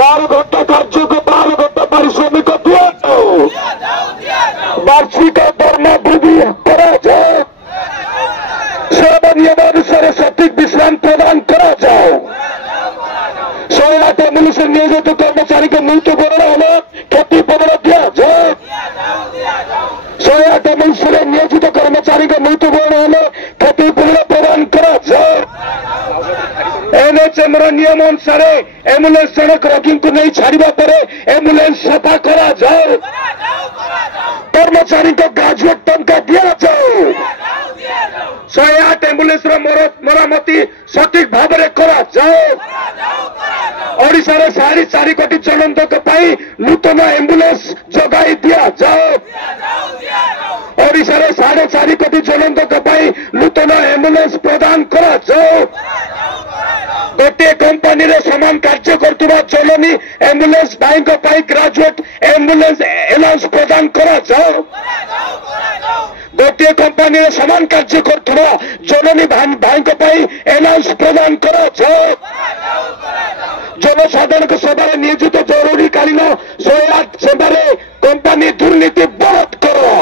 12 घंटा कार्य को 12 घंटा पारिश्रमिक दिया वार्षिक दरमा वृद्धि करा जाए नियमानुसार सठिक विश्राम प्रदान करा जाए 108 एम्बुलेंस नियोजित कर्मचारी को मृत्युवरण होने क्षतिपूरण दिया जाए 108 एम्बुलेंस नियोजित कर्मचारी को मृत्युवरण होने क्षतिपूरण प्रदान करा जाए एनएचएम नियम अनुसार एम्बुलेंस जनक रोगी को नहीं छाड़ा पर एम्बुलेंस सफा करा जाए कर्मचारी को ग्रेजुएट टंका दिया जाए 108 एम्बुलेंस मरामती सठिक भाव में करा जाए ओडिशार 4.5 कोटी जनक नूतन एम्बुलेंस जगाई दिया जाए ओडिशार 4.5 कोटी जनक नूतन एम्बुलेंस प्रदान करा जाए गोटे कंपनी रे समान कार्य करथुबा जननी एम्बुलेंस भाई ग्रेजुएट एम्बुलेंस अलाउंस प्रदान करा जाए गोटे कंपनी रे समान कार्य करथुबा जननी भाई अलाउंस प्रदान करा जाए जनसाधारण सेवा नियोजित जरूरीकालीन 108 सेवार कंपनी दुर्नीति बंद करो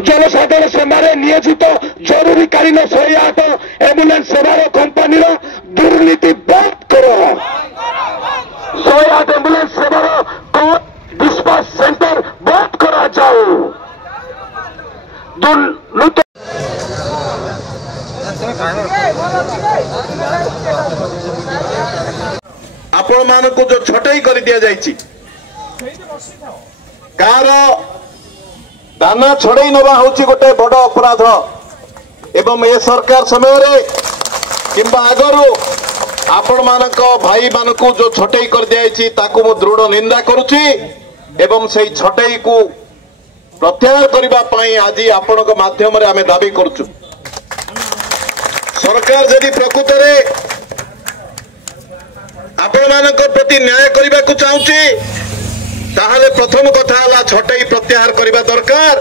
जनसाधारण सेवा नियोजित जरूरीकालीन 108 एम्बुलेंस सेवार कंपनी दुर्नीति बंद करो 108 एम्बुलेंस सेवार डिस्पाच सेंटर बंद करा जाओ आपण मान को जो छटई कर दिया जायछि कार दाना छड़ई नवा होछि गोटे बड़ अपराध एवं ए सरकार समय रे किंबा आगरो आपण मानक भाई मान को जो छटई कर दिया जायछि ताकू मो दृढ़ निंदा करूछि एवं सेही छटई को प्रत्याहार करबा पई आज आपण को माध्यम रे आमे दाबी करछु सरकार यदि प्रकृत रे आपण मानक प्रति न्याय करबा को चाहूची ताहले प्रथम कथा हला छटई प्रत्याहार करबा दरकार।